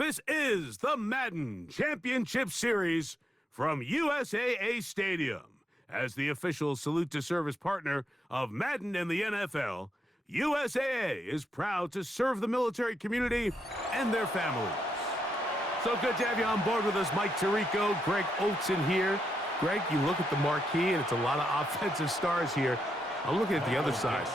This is the Madden Championship Series from USAA Stadium. As the official salute-to-service partner of Madden in the NFL, USAA is proud to serve the military community and their families. So good to have you on board with us, Mike Tirico, Greg Olson here. Greg, you look at the marquee, and it's a lot of offensive stars here. I'm looking at the other side.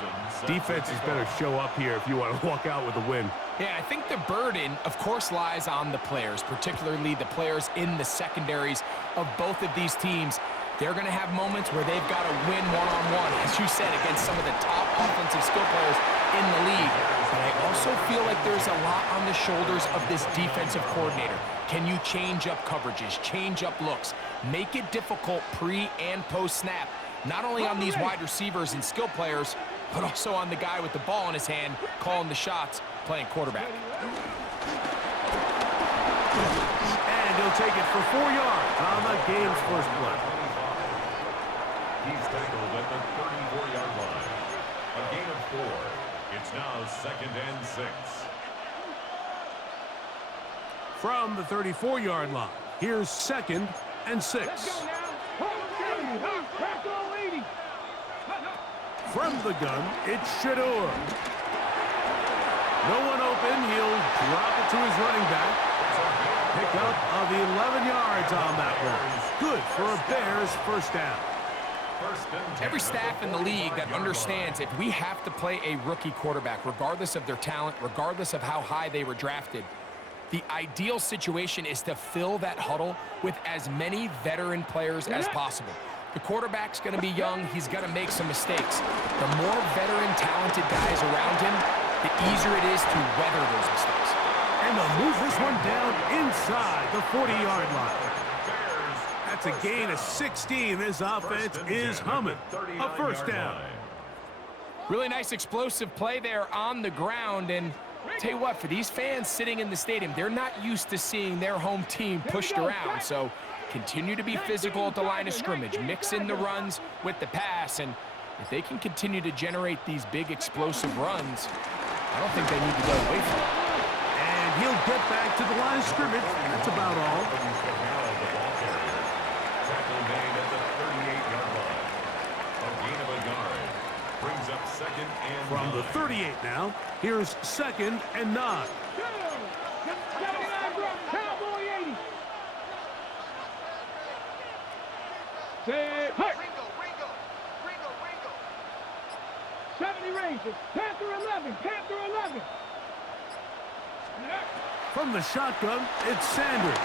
Defenses better show up here if you want to walk out with a win. Yeah, I think the burden, of course, lies on the players, particularly the players in the secondaries of both of these teams. They're going to have moments where they've got to win one-on-one, as you said, against some of the top offensive skill players in the league. But I also feel like there's a lot on the shoulders of this defensive coordinator. Can you change up coverages, change up looks, make it difficult pre- and post-snap? Not only on these wide receivers and skill players, but also on the guy with the ball in his hand, calling the shots, playing quarterback. And he'll take it for 4 yards on the game's first play. He's tackled at the 34-yard line. A gain of 4. It's now 2nd and 6. From the 34-yard line, here's 2nd and 6. From the gun, it's Shador. No one open. He'll drop it to his running back. Pick up of 11 yards on that one. Good for a Bears first down. Every staff in the league that understands if we have to play a rookie quarterback, regardless of their talent, regardless of how high they were drafted, the ideal situation is to fill that huddle with as many veteran players as possible. The quarterback's going to be young. He's going to make some mistakes. The more veteran, talented guys around him, the easier it is to weather those mistakes. And they'll move this one down inside the 40-yard line. That's a gain of 16. This offense is humming. A first down. Really nice explosive play there on the ground. And I'll tell you what, for these fans sitting in the stadium, they're not used to seeing their home team pushed around. So continue to be physical at the line of scrimmage. Mix in the runs with the pass. And if they can continue to generate these big explosive runs, I don't think they need to go away from it. And he'll get back to the line of scrimmage. That's about all. Tackle made at the 38-yard line. A gain of a yard. Brings up 2nd and 9. From the 38 now, here's 2nd and 9. Ringo. 70 Rangers. Panther 11. From the shotgun, it's Sanders.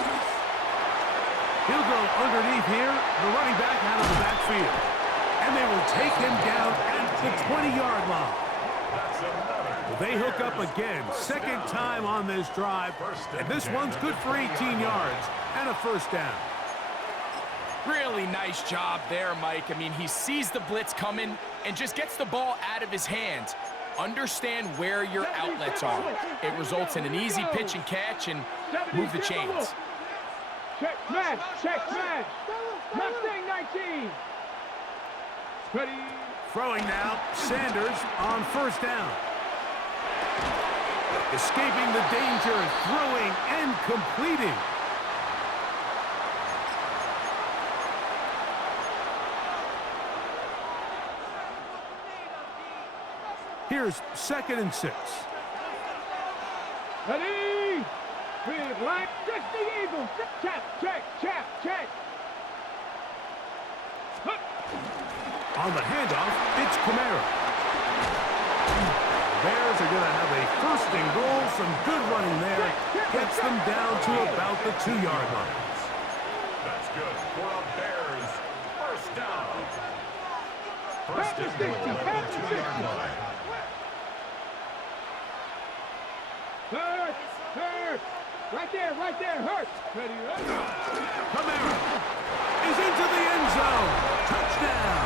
He'll go underneath here, the running back out of the backfield. And they will take him down at the 20-yard line. Well, they hook up again, second time on this drive. And this one's good for 18 yards and a first down. Really nice job there, Mike. I mean, he sees the blitz coming and just gets the ball out of his hands. Understand where your outlets are. It results in an easy pitch and catch and move the chains. Check smash. Mustang 19. Ready. Throwing now, Sanders on first down. Escaping the danger, throwing and completing. Here's 2nd and 6. Ready. With line. Just the Eagles. Check. On the handoff, it's Kamara. The Bears are going to have a first and goal. Some good running there. Gets them down to about the 2-yard line. That's good for a Bears first down. First and goal at the 2-yard line. Hurt. Right there. Hurt. Ready. Kamara is into the end zone. Touchdown.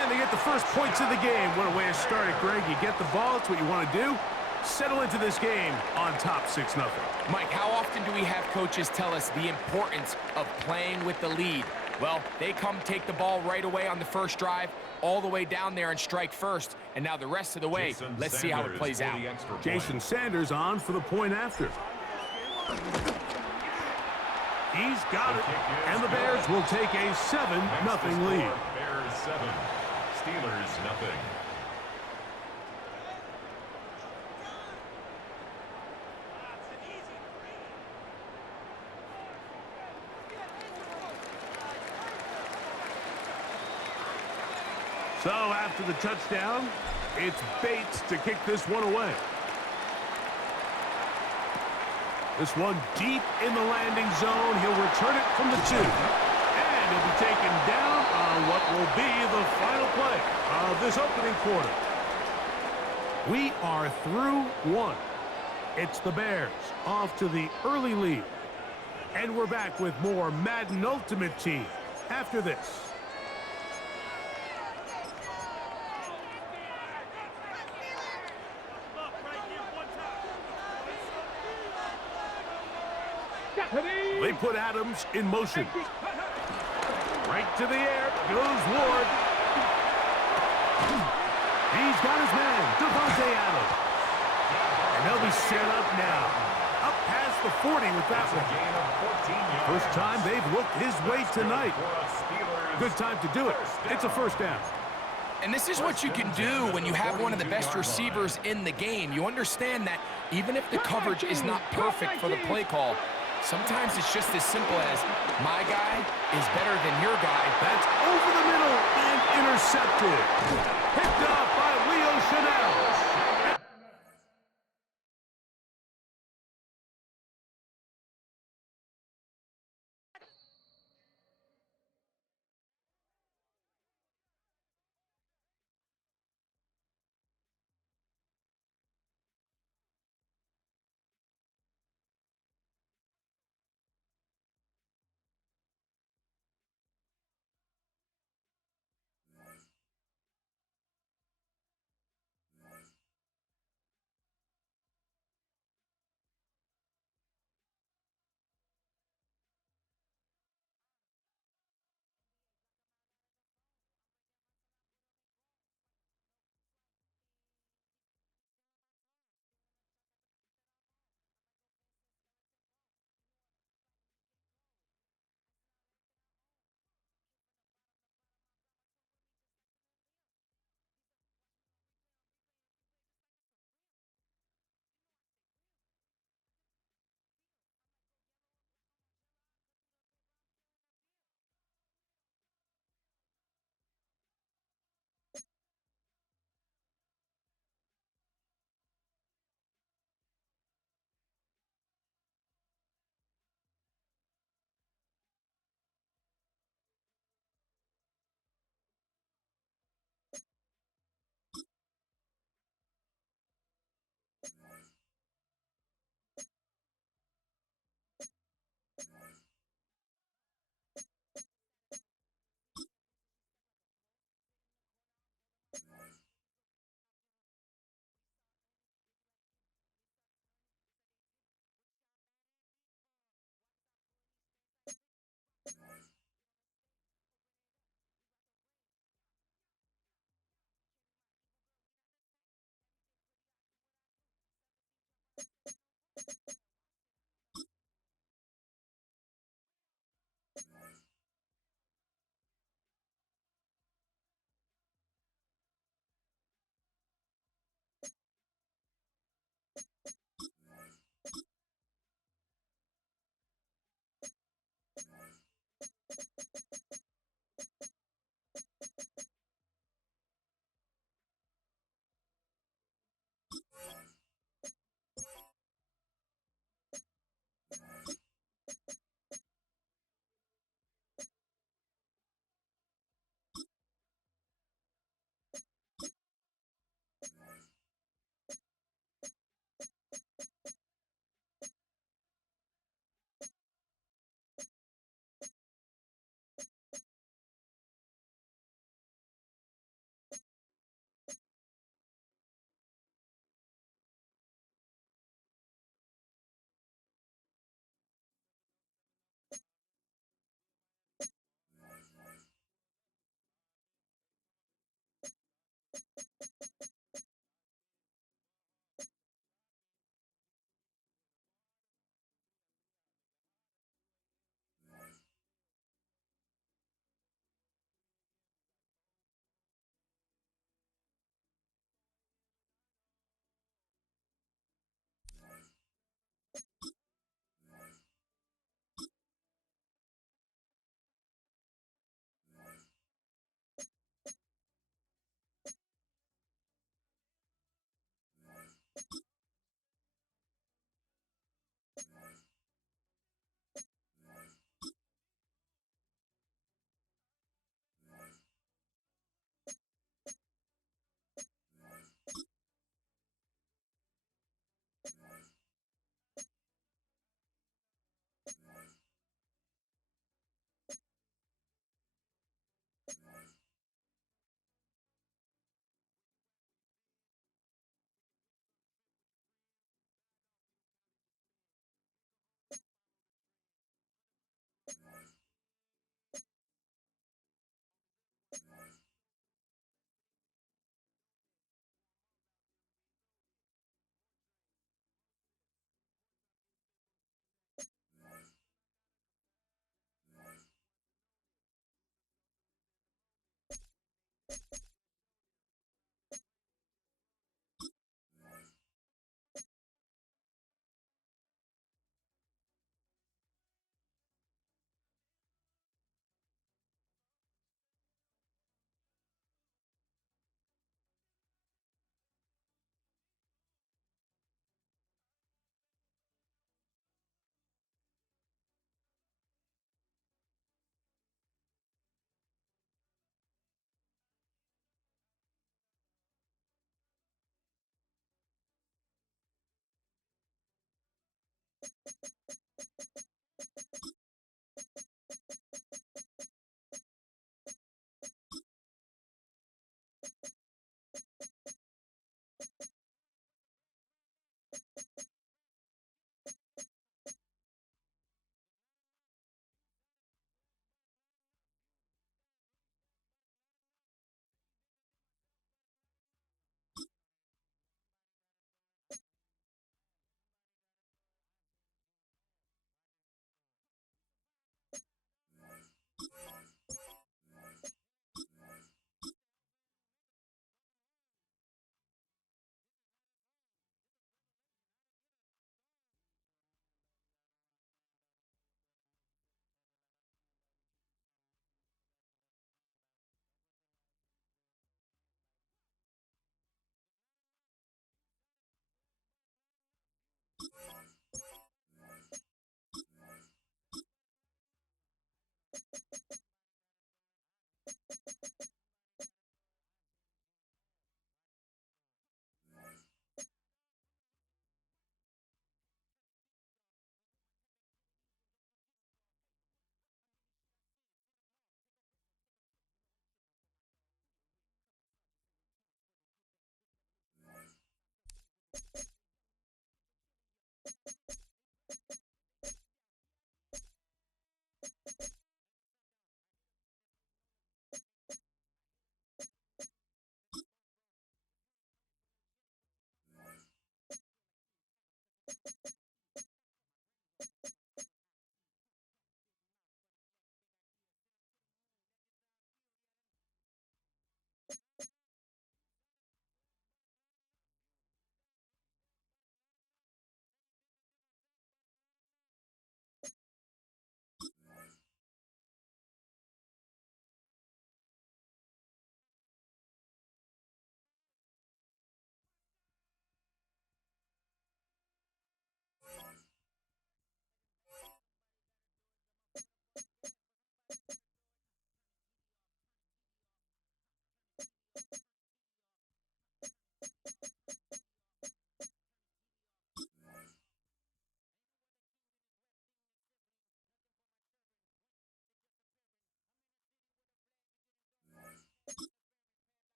And they get the first points of the game. What a way to start it, Greg. You get the ball. It's what you want to do. Settle into this game on top 6-0. Mike, how often do we have coaches tell us the importance of playing with the lead? Well, they come take the ball right away on the first drive, all the way down there and strike first. And now the rest of the way, let's see how it plays out. Jason Sanders on for the point after. He's got it, and the Bears will take a 7-0 lead. Bears 7, Steelers nothing. So after the touchdown, it's Bates to kick this one away. This one deep in the landing zone. He'll return it from the 2. And he'll be taken down on what will be the final play of this opening quarter. We are through 1. It's the Bears off to the early lead. And we're back with more Madden Ultimate Team after this. They put Adams in motion. Right to the air goes Ward. He's got his man, Devontae Adams. And they'll be set up now. Up past the 40 with that one. First time they've looked his way tonight. Good time to do it. It's a first down. And this is what you can do when you have one of the best receivers in the game. You understand that even if the coverage is not perfect for the play call, sometimes it's just as simple as, my guy is better than your guy. That's over the middle and intercepted. Picked off by Leo Chanel.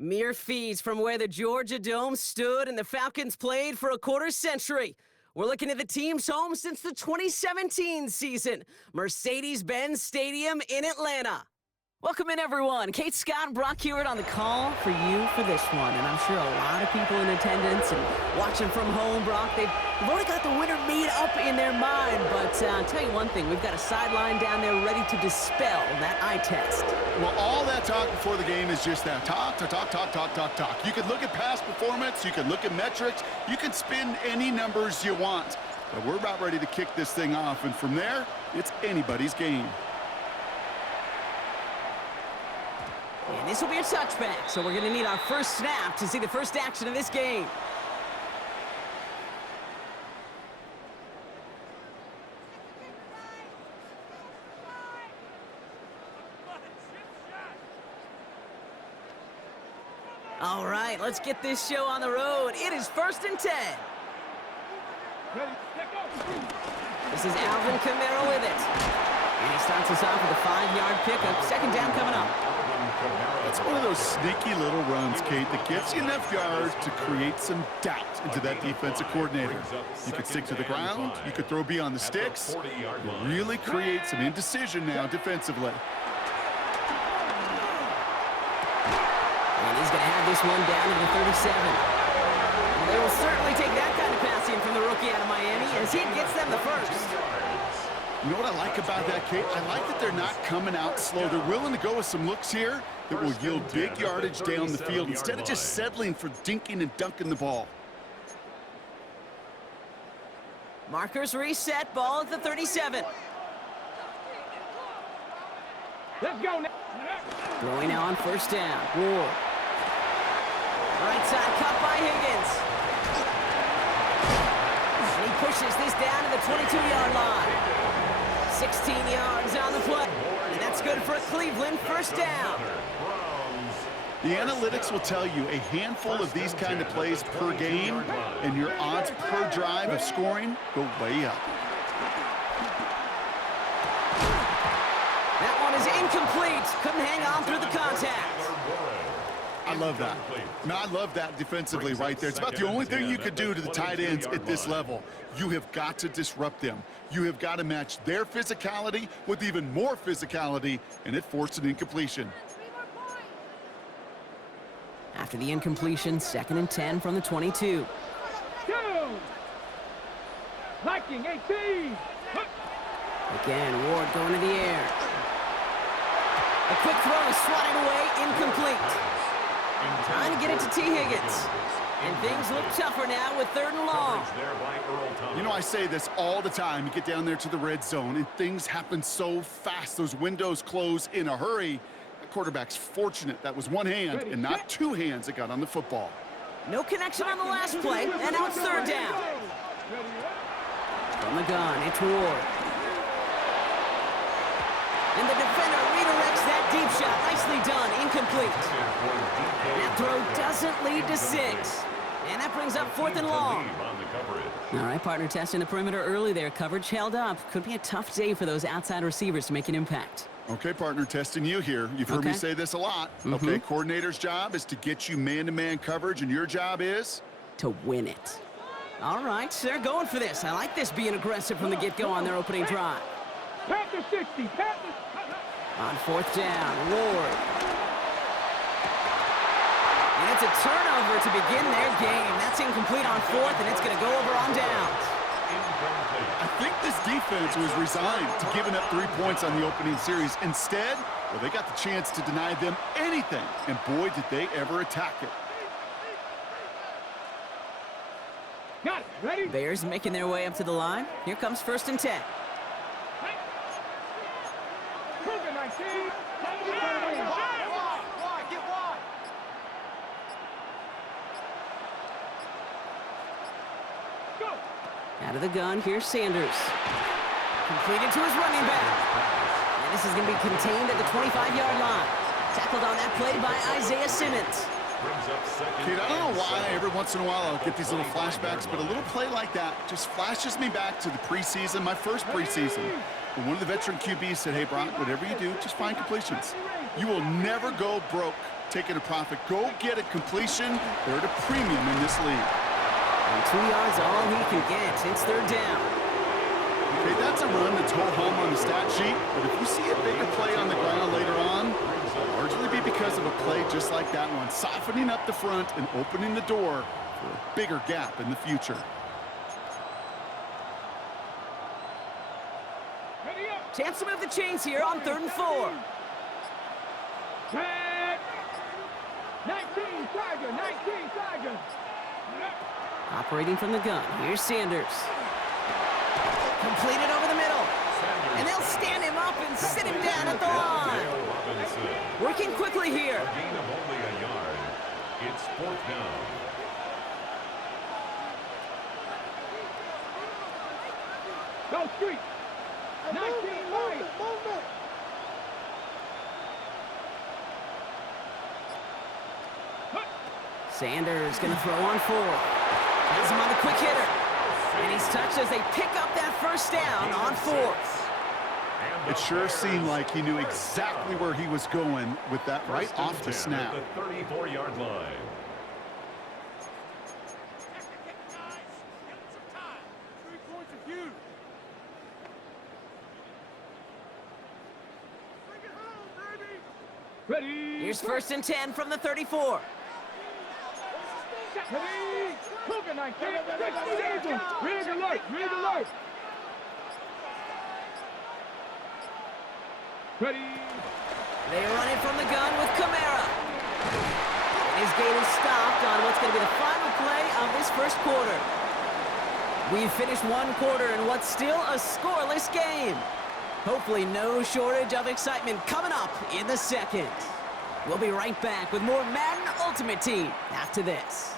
Mere feet from where the Georgia Dome stood and the Falcons played for a quarter century. We're looking at the team's home since the 2017 season, Mercedes-Benz Stadium in Atlanta. Welcome in, everyone. Kate Scott and Brock Hewitt on the call for you for this one. And I'm sure a lot of people in attendance and watching from home, Brock, they've already got the winner made up in their mind. But I'll tell you one thing, we've got a sideline down there ready to dispel that eye test. Well, all that talk before the game is just that. Talk. You can look at past performance, you can look at metrics, you can spin any numbers you want. But we're about ready to kick this thing off, and from there, it's anybody's game. And this will be a touchback, so we're going to need our first snap to see the first action of this game. All right, let's get this show on the road. It is 1st and 10. This is Alvin Kamara with it. And he starts us off with a 5-yard pickup. Second down coming up. It's one of those sneaky little runs, Kate, that gets you enough yards to create some doubt into that defensive coordinator. You could stick to the ground, you could throw beyond the sticks. It really creates some indecision now defensively. And he's going to have this one down to the 37. And they will certainly take that kind of passing from the rookie out of Miami as he gets them the first. You know what I like about that, Kate? I like that they're not coming out slow. They're willing to go with some looks here that will yield big yardage down the field instead of just settling for dinking and dunking the ball. Markers reset, ball at the 37. Let's go now. Throwing now on first down. Ward. Right side cut by Higgins. And he pushes this down to the 22-yard line. 16 yards on the play. And that's good for a Cleveland first down. The analytics will tell you a handful of these kind of plays per game, and your odds per drive of scoring go way up. That one is incomplete. Couldn't hang on through the contact. I love that. Man, I love that defensively right there. It's about the only thing you could do to the tight ends at this level. You have got to disrupt them. You have got to match their physicality with even more physicality, and it forced an incompletion. After the incompletion, 2nd and 10 from the 22. Go! Viking 18. Again, Ward going to the air. A quick throw is swatted away, incomplete. Trying to get it to T. Higgins. And things look tougher now with 3rd and long. You know, I say this all the time. You get down there to the red zone, and things happen so fast. Those windows close in a hurry. The quarterback's fortunate that was one hand and not two hands that got on the football. No connection on the last play, and now it's 3rd down. From the gun, it's Ward. And the defender redirects that deep shot. Nicely done, incomplete. That throw doesn't lead to 6. And that brings up 4th and long. All right, partner, testing the perimeter early there. Coverage held up. Could be a tough day for those outside receivers to make an impact. Okay, partner, testing you here. You've heard me say this a lot. Okay, coordinator's job is to get you man-to-man coverage, and your job is? To win it. All right, they're going for this. I like this being aggressive from the get-go on their opening drive. Panther 60. Panther. On 4th down, Ward. And it's a turnover to begin their game. That's incomplete on 4th, and it's going to go over on downs. I think this defense was resigned to giving up 3 points on the opening series. Instead, well, they got the chance to deny them anything, and boy, did they ever attack it. Got it. Ready? Bears making their way up to the line. Here comes 1st and 10. Cougar 19. Go. Out of the gun, here's Sanders. Completed to his running back. And this is going to be contained at the 25-yard line. Tackled on that play by Isaiah Simmons. Kate, I don't know why every once in a while I'll get these little flashbacks, but a little play like that just flashes me back to the preseason, my first preseason. When one of the veteran QBs said, hey, Brock, whatever you do, just find completions. You will never go broke taking a profit. Go get a completion. They're at a premium in this league. And 2 yards all he can get. It's 3rd down. Okay, that's a run that's whole home on the stat sheet, but if you see a bigger play on the ground later on, it'll largely be because of a play just like that one, softening up the front and opening the door for a bigger gap in the future. Chance to move the chains here on 3rd and 4. 19 Tiger. 19 Tiger. Operating from the gun, here's Sanders. Completed over the middle. And they'll stand him up and sit him down at the line. Working quickly here. Gain of only a yard. It's 4th down. Go street. 19 right. Sanders gonna throw on 4. Has him on the quick hitter. And he's touched as they pick up that 1st down on 4th. It sure seemed like he knew exactly where he was going with that right off the snap. At the 34-yard line. Ready. Here's 1st and 10 from the 34. Ready. Cougar 19. Rig alert. Rig alert. Ready. They run it from the gun with Kamara. And his gate is stopped on what's going to be the final play of this 1st quarter. We've finished 1 quarter in what's still a scoreless game. Hopefully no shortage of excitement coming up in the 2nd. We'll be right back with more Madden Ultimate Team after this.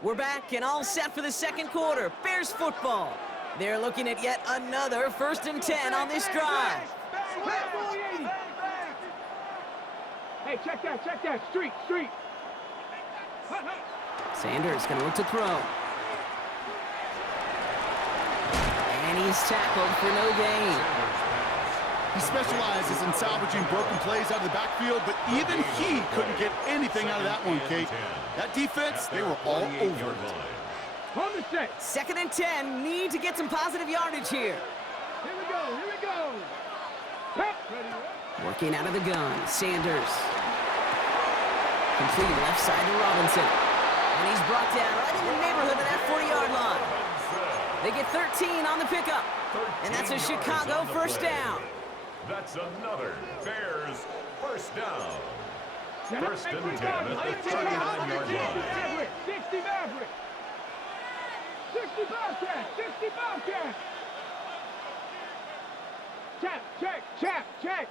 We're back and all set for the 2nd quarter. Bears football. They're looking at yet another 1st and 10 on this drive. Hey, check that. Street. Sanders gonna look to throw. And he's tackled for no gain. He specializes in salvaging broken plays out of the backfield, but even he couldn't get anything out of that one, Kate. That defense, they were all over it. On the set. 2nd and 10. Need to get some positive yardage here. Here we go. Here we go. Ready. Working out of the gun. Sanders. Complete left side to Robinson. And he's brought down right in the neighborhood of that 40-yard line. They get 13 on the pickup. And that's a Chicago first down. That's another Bears first down. Now, First and 10 everybody, at the let's go. 39-yard line. 60 Maverick. 60 Bobcat. 60 Bobcat. Check.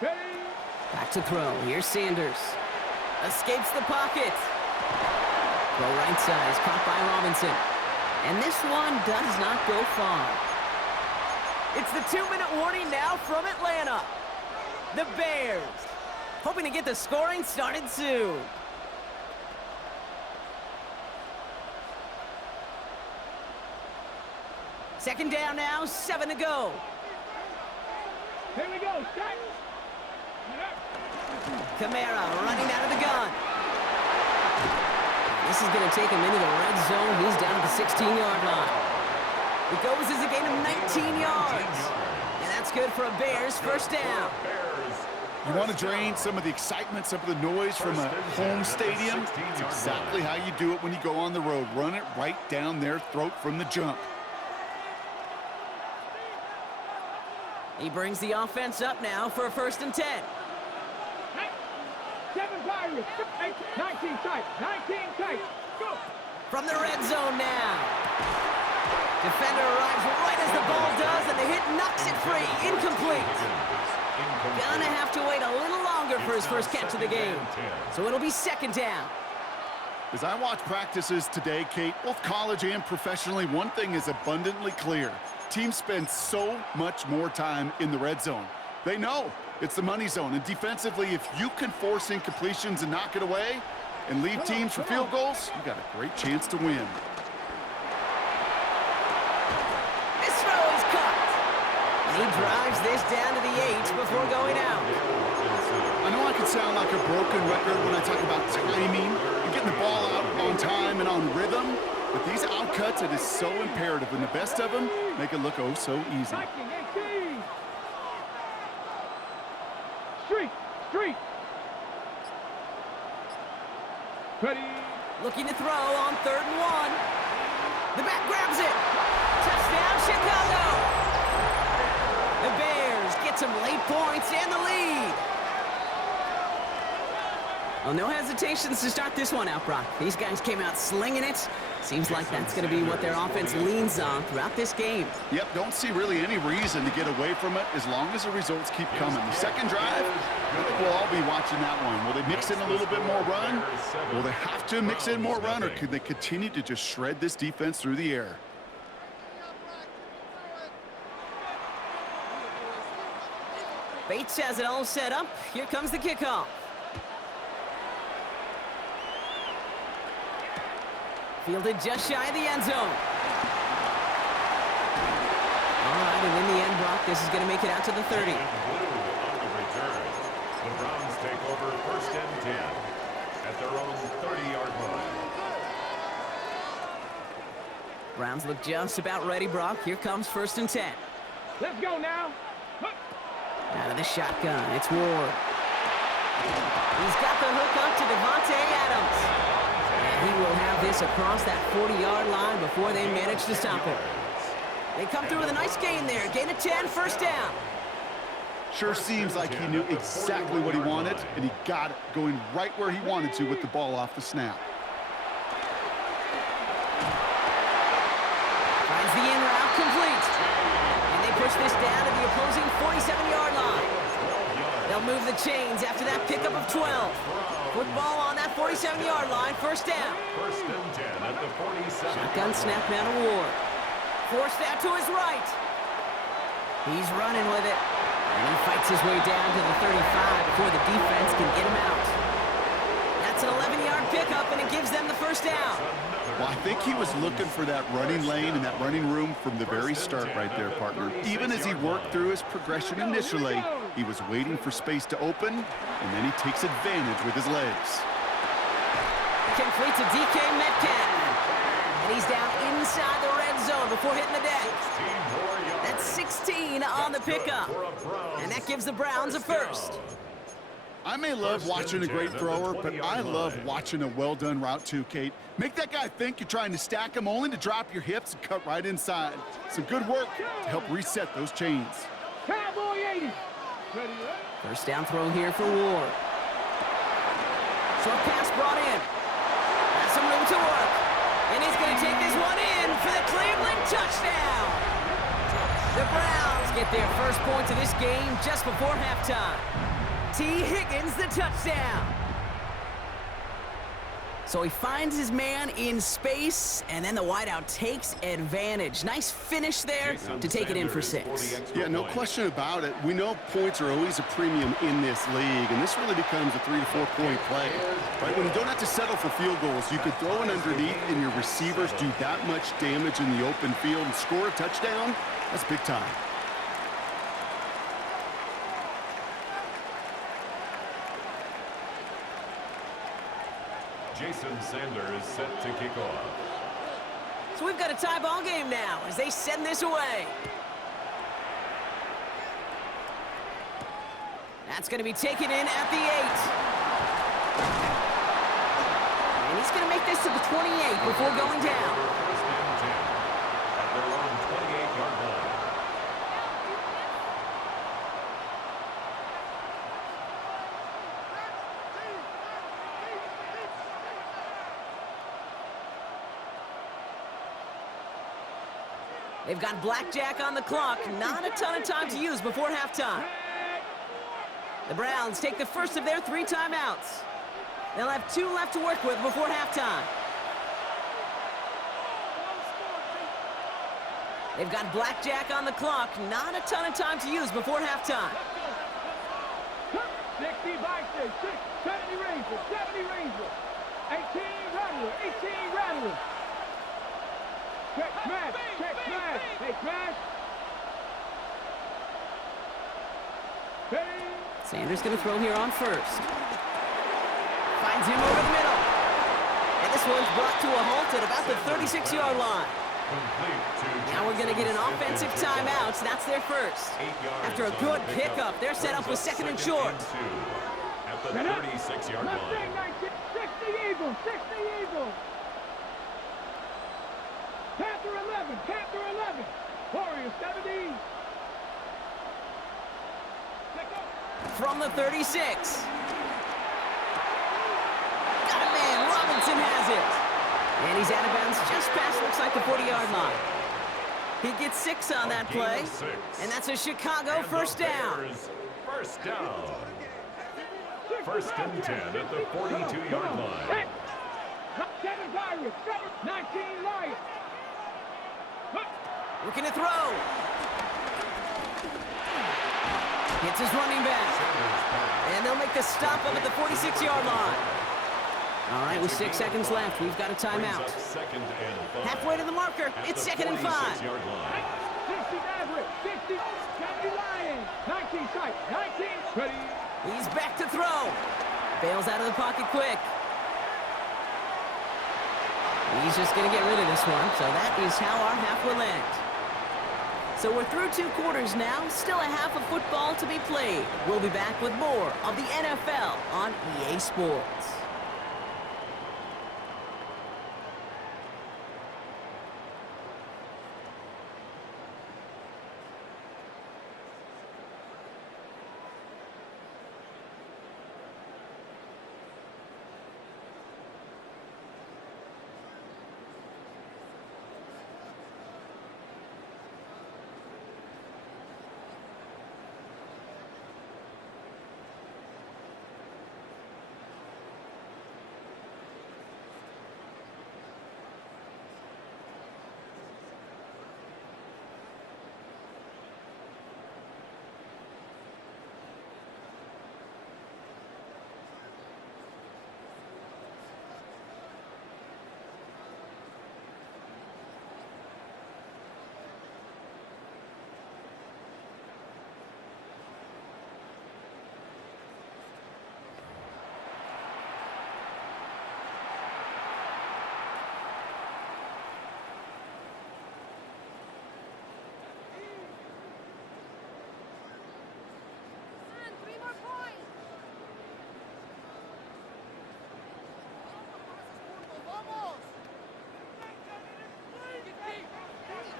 Ready. Back to throw. Here's Sanders. Escapes the pocket. Throw right side is caught by Robinson. And this one does not go far. It's the 2-minute warning now from Atlanta. The Bears hoping to get the scoring started soon. Second down now, 7 to go. Here we go. Strike. Kamara running out of the gun. This is going to take him into the red zone. He's down at the 16-yard line. It goes as a gain of 19 yards. And that's good for a Bears first down. You want to drain some of the excitement, some of the noise from a home stadium? It's exactly how you do it when you go on the road. Run it right down their throat from the jump. He brings the offense up now for a 1st and 10. 7 Pirates. 19 tight. 19 tight. Go. From the red zone now. Defender arrives right as the ball does, and the hit knocks it free. Incomplete. Gonna have to wait a little longer for his first catch of the game. So it'll be 2nd down. As I watch practices today, Kate, both college and professionally, one thing is abundantly clear. Teams spend so much more time in the red zone. They know it's the money zone. And defensively, if you can force incompletions and knock it away and lead teams for field goals, you got a great chance to win. This throw is caught. And he drives this down to the 8 before going out. I know I can sound like a broken record when I talk about timing and getting the ball out on time and on rhythm, but these outcuts, it is so imperative, and the best of them make it look oh so easy. 18. Street. Ready. Looking to throw on 3rd and 1. The back grabs it. Touchdown, Chicago. The Bears get some late points and the lead. Well, no hesitations to start this one out, Brock. These guys came out slinging it. Seems like that's going to be what their offense leans on throughout this game. Yep, don't see really any reason to get away from it as long as the results keep coming. The second drive, I think we'll all be watching that one. Will they mix in a little bit more run? Will they have to mix in more run, or could they continue to just shred this defense through the air? Bates has it all set up. Here comes the kickoff. Fielded just shy of the end zone. All right, and in the end, Brock, this is going to make it out to the 30. On the return, the Browns take over 1st and 10 at their own 30-yard line. Browns look just about ready, Brock. Here comes 1st and 10. Let's go now. Out of the shotgun, it's Ward. He's got the hook up to Devontae Adams. And he will have this across that 40-yard line before they manage to stop him. They come through with a nice gain there. Gain of 10, 1st down. Sure seems like he knew exactly what he wanted, and he got it, going right where he wanted to with the ball off the snap. Finds the in route complete. And they push this down to the opposing 47-yard line. They'll move the chains after that pickup of 12. Football on that 47-yard line, 1st down. 1st and 10 at the 47. Shotgun snap now to Ward. Forced out to his right. He's running with it. And he fights his way down to the 35 before the defense can get him out. That's an 11-yard pickup, and it it gives them the first down. Well, I think he was looking for that running lane and that running room from the very start right there, partner. Even as he worked through his progression initially, he was waiting for space to open, and then he takes advantage with his legs. Complete to DK Metcalf. And he's down inside the red zone before hitting the deck. That's 16 on the pickup. And that gives the Browns a first. I may love watching a great thrower, but I love watching a well-done route too, Kate. Make that guy think you're trying to stack him only to drop your hips and cut right inside. Some good work to help reset those chains. Cowboy 80. First down throw here for Ward. Short pass brought in. Has some room to work. And he's going to take this one in for the Cleveland touchdown. The Browns get their first points of this game just before halftime. T. Higgins, the touchdown. So he finds his man in space, and then the wideout takes advantage. Nice finish there to take it in for 6. Yeah, no question about it. We know points are always a premium in this league, and this really becomes a 3 to 4 point play. Right? When you don't have to settle for field goals, you could throw it underneath, and your receivers do that much damage in the open field and score a touchdown. That's big time. Jason Sanders set to kick off. So we've got a tie ball game now as they send this away. That's going to be taken in at the 8. And he's going to make this to the 28 before going down. First and 10 at their own 28-yard line. They've got blackjack on the clock. Not a ton of time to use before halftime. The Browns take the first of their 3 timeouts. They'll have 2 left to work with before halftime. They've got blackjack on the clock. Not a ton of time to use before halftime. 60 Vikings, 70 Rangers, 70 Rangers. 18 Rattler, 18 Rattler. Check smash, check smash. Hey, smash. Sanders going to throw here on first. Finds him over the middle. And this one's brought to a halt at about the 36-yard line. Now we're going to get an offensive timeout. That's their first. After a good pickup, they're set up with second and short. At the 36-yard line. 60 Eagles, 60 Eagles. Panther 11, Panther 11. Warriors 70. From the 36. Got a man, Robinson has it. And he's out of bounds just past, looks like the 40-yard line. He gets 6 on that play. And that's a Chicago first down. First down. First and 10 at the 42-yard line. 7 Pirates, 19 Lions. Looking to throw. Hits his running back. And they'll make the stop up at the 46-yard line. All right, with 6 seconds left, we've got a timeout. Halfway to the marker, it's 2nd and 5. 60 Maverick, 60, 70 Lions. 19 sight, 19, ready. He's back to throw. Bails out of the pocket quick. He's just going to get rid of this one, so that is how our half will end. So we're through 2 quarters now, still a half of football to be played. We'll be back with more of the NFL on EA Sports.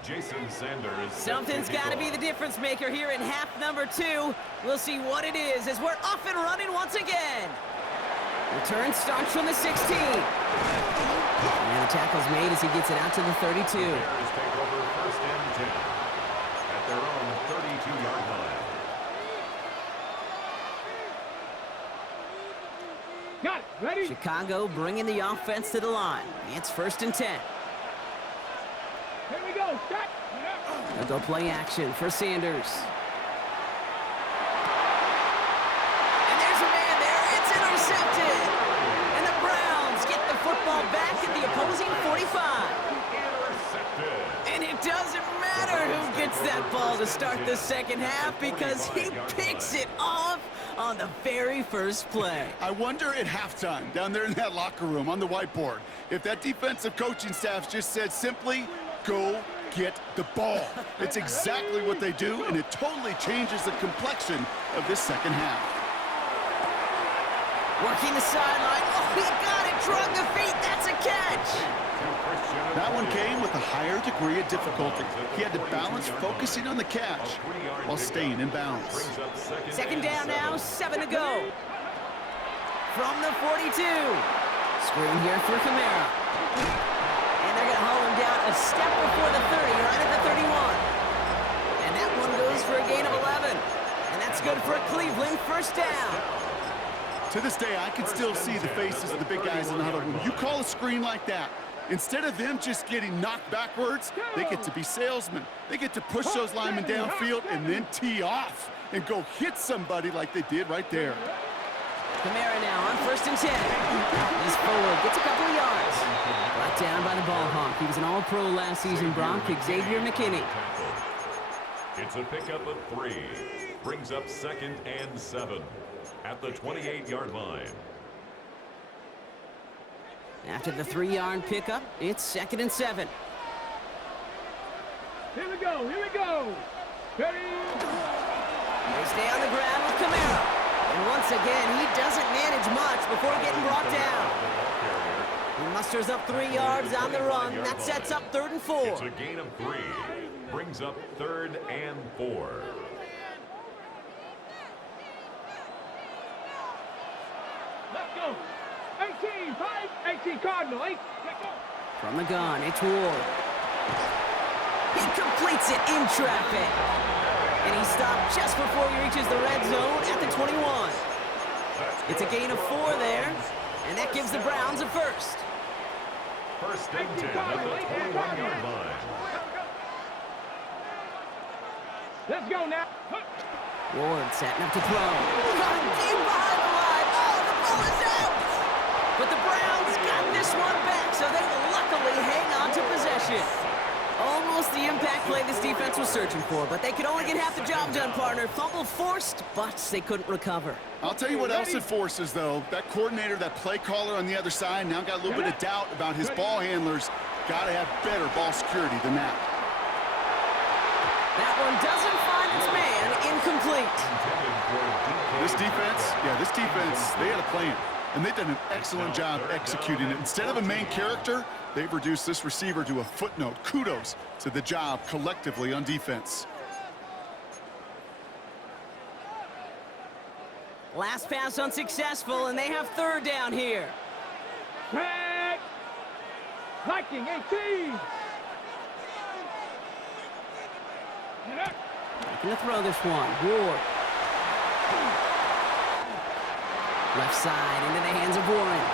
Jason Sanders. Something's got to be the difference maker here in half number 2. We'll see what it is as we're off and running once again. Return starts from the 16. And the tackle's made as he gets it out to the 32. The Bears take over 1st and 10 at their own 32-yard line. Got it. Ready? Chicago bringing the offense to the line. It's 1st and 10. Here we go. Start. They'll go play action for Sanders. And there's a man there. It's intercepted. And the Browns get the football back at the opposing 45. Intercepted. And it doesn't matter who gets that ball to start the second half because he picks it off on the very first play. I wonder at halftime, down there in that locker room on the whiteboard, if that defensive coaching staff just said simply, go get the ball. It's exactly what they do, and it totally changes the complexion of this second half. Working the sideline. Oh, he got it. Drug the feet. That's a catch. That one came with a higher degree of difficulty. He had to balance focusing on the catch while staying in bounds. Second down now, 7 to go. From the 42. Screen here for Kamara. And they're going to haul him down a step before the 30, right at the 31. And that one goes for a gain of 11. And that's good for a Cleveland first down. To this day, I can still see the faces of the big guys in the huddle. When you call a screen like that, instead of them just getting knocked backwards, they get to be salesmen. They get to push those linemen downfield and then tee off and go hit somebody like they did right there. Kamara now on 1st and 10. He's forward, gets a couple of yards. Brought down by the ball hawk. He was an all-pro last season, Bronc, Xavier McKinney. It's a pickup of 3. Brings up 2nd and 7 at the 28-yard line. After the 3-yard pickup, it's 2nd and 7. Here we go. Here we go. Ready? They stay on the ground with Kamara. And once again, he doesn't manage much before getting brought down. He musters up 3 yards on the run. That sets up 3rd and 4. It's a gain of 3. Brings up 3rd and 4. Let's go. 18, 5, 18, Cardinal, 8. Let's go. From the gun, it's Ward. He completes it in traffic. And he stopped just before he reaches the red zone at the 21. It's a gain of 4 there, and that gives the Browns a first. 1st and 10 at the 21-yard line. Let's go now. Ward setting up to throw. Got deep behind the line. Oh, the ball is out. But the Browns got this one back, so they will luckily hang on to possession. Almost the impact play this defense was searching for, but they could only get half the job done, partner. Fumble forced, but they couldn't recover. I'll tell you what else it forces, though. That coordinator, that play caller on the other side, now got a little bit of doubt about his ball handlers. Got to have better ball security than that. That one doesn't find its man, incomplete. This defense, they had a plan. And they've done an excellent job executing it. Instead of a main character, they've reduced this receiver to a footnote. Kudos to the job collectively on defense. Last pass unsuccessful, and they have 3rd down here. Tag. Viking, 18. Looking to throw this one. Ward. Left side into the hands of Warren.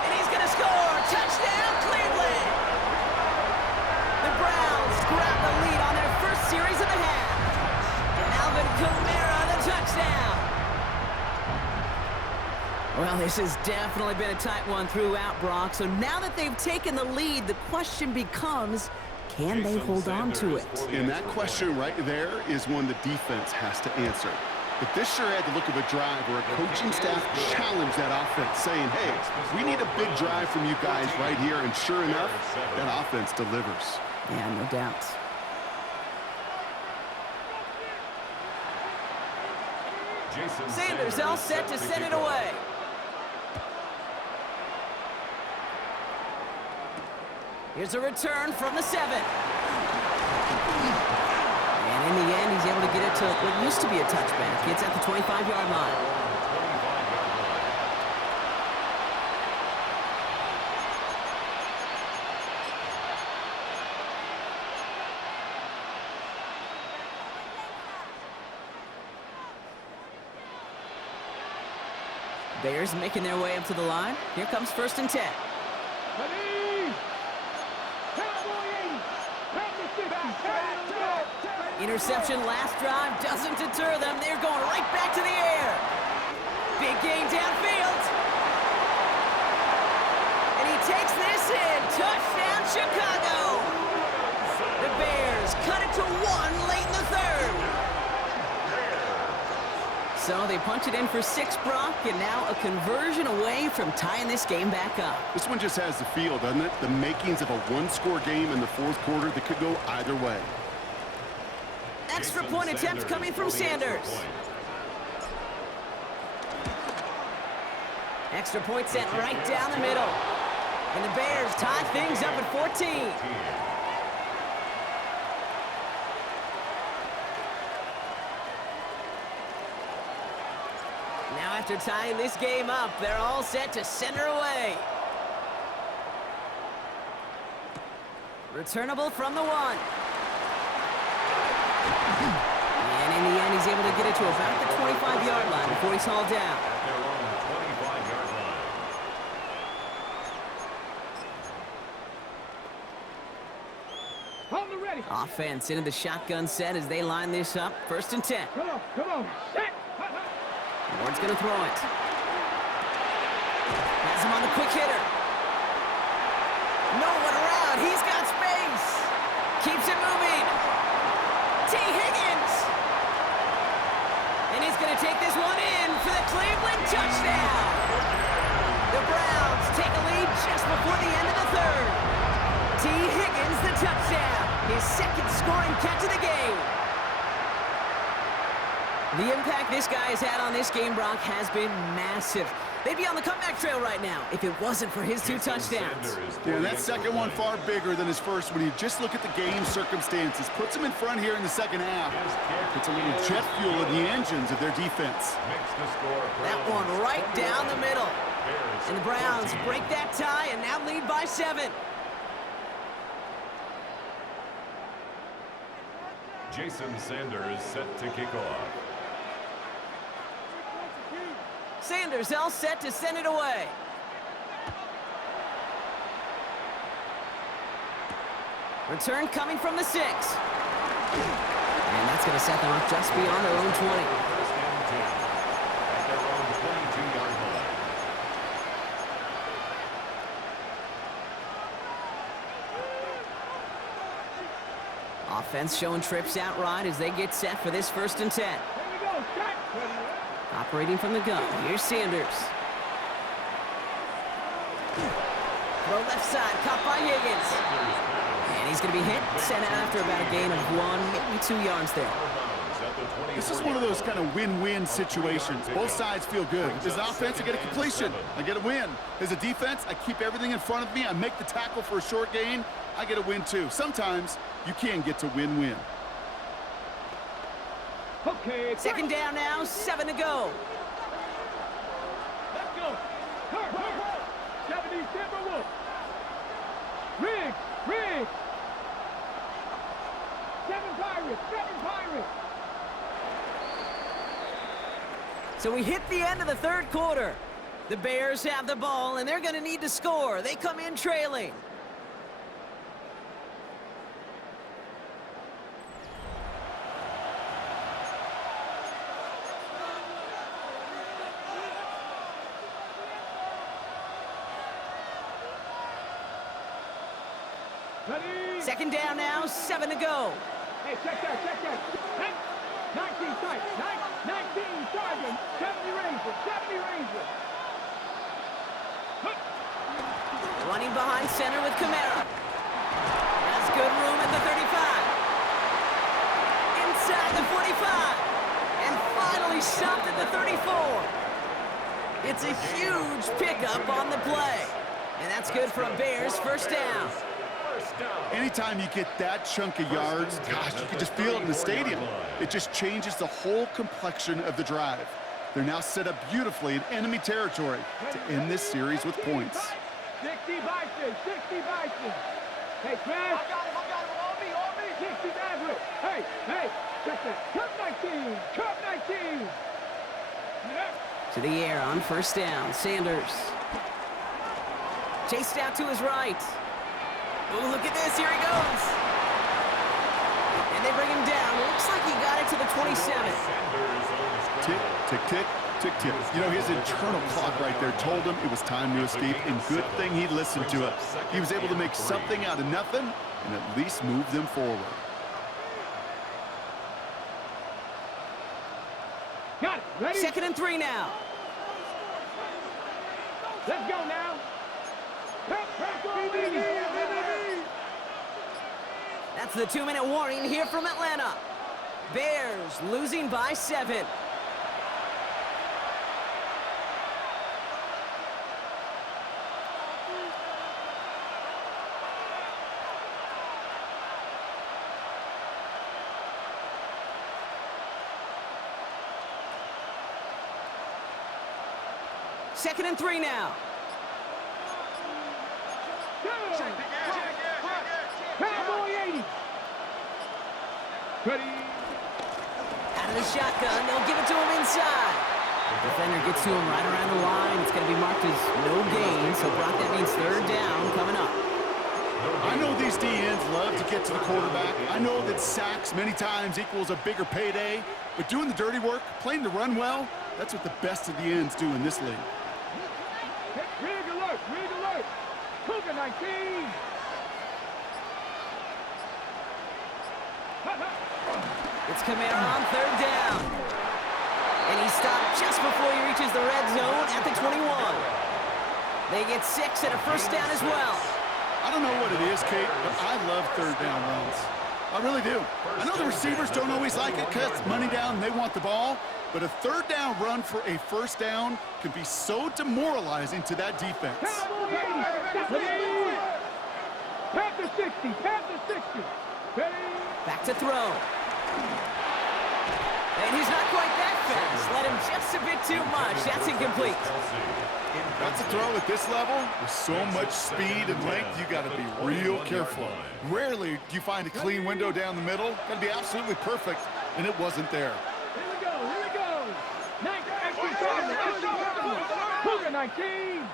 And he's going to score. Touchdown, Cleveland. The Browns grab the lead on their first series of the half. Alvin Kamara, the touchdown. Well, this has definitely been a tight one throughout, Brock. So now that they've taken the lead, the question becomes, can they hold on to it? And that question right there is one the defense has to answer. But this sure had the look of a drive where a coaching staff challenged that offense, saying, hey, we need a big drive from you guys right here. And sure enough, that offense delivers. Yeah, no doubt. Sanders all set to send it away. Here's a return from the 7. And in the end, he's able to get it to what used to be a touchback. It's at the 25-yard line. Bears making their way up to the line. Here comes 1st and 10. Interception last drive doesn't deter them. They're going right back to the air. Big gain downfield. And he takes this in. Touchdown, Chicago. The Bears cut it to 1 late in the 3rd. So they punch it in for 6, Brock, and now a conversion away from tying this game back up. This one just has the feel, doesn't it? The makings of a one-score game in the 4th quarter that could go either way. Extra point attempt coming from Sanders. Extra point sent right down the middle. And the Bears tie things up at 14. Now after tying this game up, they're all set to send her away. Returnable from the 1. And in the end, he's able to get it to about the 25-yard line before he's hauled down. At their own 25-yard line. Hold the ready. Offense into the shotgun set as they line this up. 1st and 10. Come on, set. Ward's going to throw it. Has him on the quick hitter. No one around. He's got space. Keeps it moving. T. Higgins. And he's going to take this one in for the Cleveland touchdown. The Browns take a lead just before the end of the 3rd. T. Higgins, the touchdown. His 2nd scoring catch of the game. The impact this guy has had on this game, Brock, has been massive. They'd be on the comeback trail right now if it wasn't for his 2 touchdowns. Yeah, that second one far bigger than his first when you just look at the game circumstances. Puts him in front here in the 2nd half. Puts a little jet fuel in the engines of their defense. That one right down the middle. And the Browns break that tie and now lead by 7. Jason Sanders set to kick off. Sanders all set to send it away. Return coming from the 6. And that's going to set them up just beyond their own 20. 1st and 10. At their own 22-yard line. Offense showing trips out right as they get set for this 1st and 10. Here we go, set. Operating from the gun, here's Sanders. Throw left side, caught by Higgins. And he's going to be hit, sent out after about a gain of 1, maybe 2 yards there. This is one of those kind of win-win situations. Both sides feel good. As an offense, I get a completion. I get a win. As a defense, I keep everything in front of me. I make the tackle for a short gain. I get a win, too. Sometimes you can get to win-win. Okay. 2nd down now, 7 to go. Let's go. 70 Timberwolves. Riggs. 7 Pirates. So we hit the end of the 3rd quarter. The Bears have the ball, and they're going to need to score. They come in trailing. Ready. 2nd down now, 7 to go. Hey, check that. 19 sight. 19 target. 70 Rangers. Running behind center with Kamara. Has good room at the 35. Inside the 45. And finally stopped at the 34. It's a huge pickup on the play. And that's good for a Bears 1st down. 1st Anytime you get that chunk of yards, gosh, you can just feel it in the stadium. It just changes the whole complexion of the drive. They're now set up beautifully in enemy territory to end this series with points. 60 Bison, 60 Bison. Hey, Smash. I got him, on me. 60 Maverick. Hey, check that. Cup 19, Cup 19. To the air on first down, Sanders. Chased out to his right. Oh, look at this, here he goes. And they bring him down. Looks like he got it to the 27. Tick, tick, tick, tick, tick. You know, his internal clock right there told him it was time to escape, and good thing he listened to it. He was able to make something out of nothing and at least move them forward. Got it. Ready? 2nd and 3 now. Let's go now. That's the 2-minute warning here from Atlanta. Bears losing by 7. Second and 3 now. Cowboy 80. Ready. Out of the shotgun, they'll give it to him inside. The defender gets to him right around the line. It's going to be marked as no gain, so Brock, that means 3rd down coming up. I know these D-ends love to get to the quarterback. I know that sacks many times equals a bigger payday, but doing the dirty work, playing the run well, that's what the best of the ends do in this league. Rig alert. Cougar 19. It's Kamara on 3rd down. And he stopped just before he reaches the red zone at the 21. They get 6 and a 1st down as well. I don't know what it is, Kate, but I love 3rd down runs. I really do. I know the receivers don't always like it because it's money down and they want the ball, but a 3rd down run for a 1st down can be so demoralizing to that defense. Panther 60. Ready. Back to throw. And he's not quite that fast. Let him just a bit too much. That's incomplete. That's a throw at this level. With so much speed and length, you got to be real careful. Rarely do you find a clean window down the middle. Got to be absolutely perfect, and it wasn't there. Here we go. 19. Cougar 19.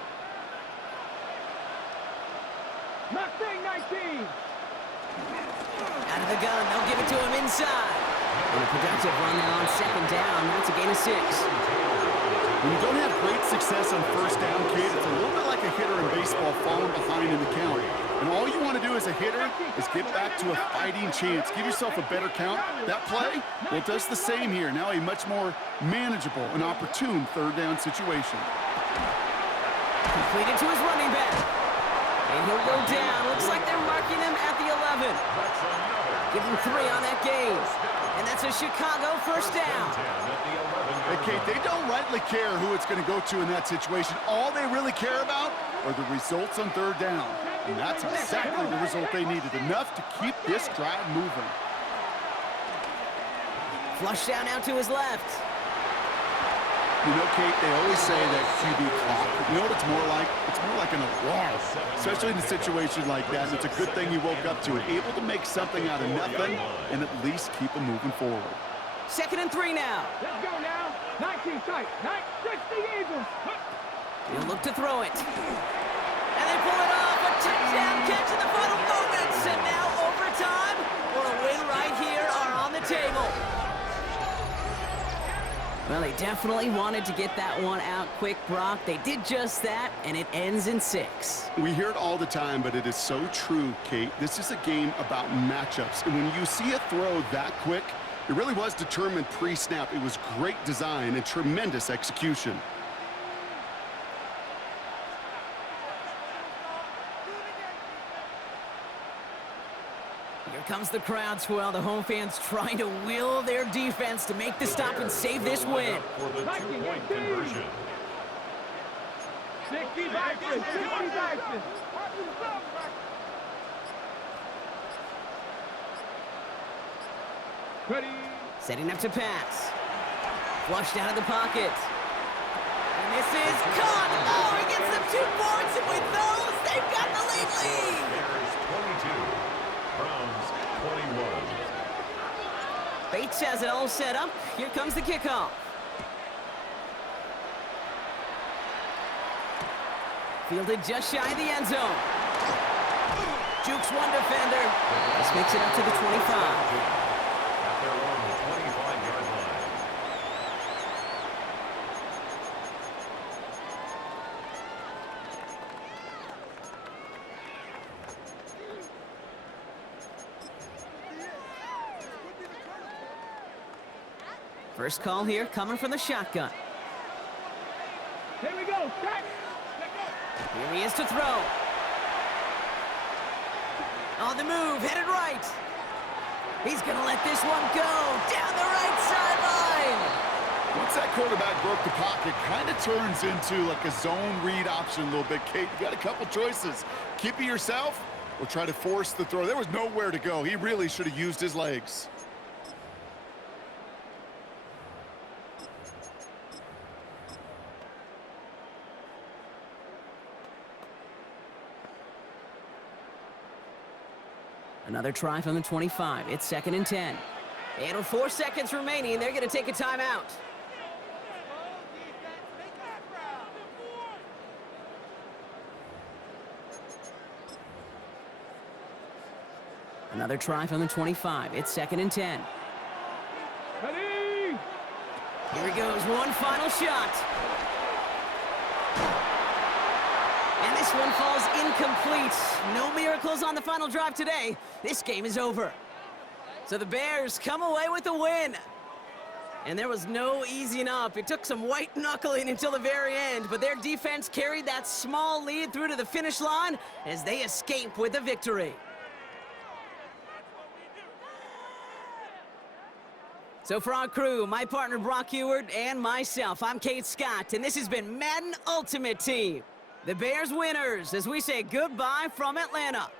Mustang 19. Out of the gun, they'll give it to him inside. And a productive run now on 2nd down. That's a gain of 6. When you don't have great success on 1st down, Kate, it's a little bit like a hitter in baseball falling behind in the count. And all you want to do as a hitter is get back to a fighting chance. Give yourself a better count. That play, well, it does the same here. Now a much more manageable and opportune 3rd down situation. Completed to his running back. And he'll go down. Looks like they're marking him at the 11. Give him 3 on that gain. And that's a Chicago 1st down. Hey, Kate, they don't rightly care who it's going to go to in that situation. All they really care about are the results on 3rd down. And that's exactly the result they needed. Enough to keep this drive moving. Flush down out to his left. You know, Kate, they always say that QB clock. You know what it's more like? It's more like an alarm, especially in a situation like that. It's a good thing you woke up to it, able to make something out of nothing and at least keep them moving forward. 2nd and 3 now. Let's go now. 19 tight. 60 Eagles. He'll look to throw it. And they pull it off. A touchdown catch in the final moments. And now overtime or a win right here are on the table. Well, they definitely wanted to get that one out quick, Brock. They did just that, and it ends in 6. We hear it all the time, but it is so true, Kate. This is a game about matchups. And when you see a throw that quick, it really was determined pre-snap. It was great design and tremendous execution. Here comes the crowd swell. The home fans trying to will their defense to make the stop and save this win. For the 2-point conversion. 60 Bison. Ready. Setting up to pass. Flushed out of the pocket. And this is caught. Oh, he gets them 2 points, and with those, they've got the lead. Bears 22, Browns 21. Bates has it all set up. Here comes the kickoff. Fielded just shy of the end zone. Jukes one defender. This makes it up to the 25. At their own 25-yard line. First call here coming from the shotgun. Here we go. Set. Here he is to throw. On the move, headed right. He's going to let this one go down the right sideline. Once that quarterback broke the pocket, kind of turns into like a zone read option a little bit. Kate, you got a couple choices. Keep it yourself or try to force the throw. There was nowhere to go. He really should have used his legs. Another try from the 25. It's 2nd and 10. And with 4 seconds remaining, they're going to take a timeout. Another try from the 25. It's 2nd and 10. Ready. Here he goes. One final shot. And this one falls incomplete. No miracles on the final drive today. This game is over. So the Bears come away with a win. And there was no easing up. It took some white knuckling until the very end, but their defense carried that small lead through to the finish line as they escape with a victory. So for our crew, my partner Brock Ewart and myself, I'm Kate Scott, and this has been Madden Ultimate Team. The Bears winners as we say goodbye from Atlanta.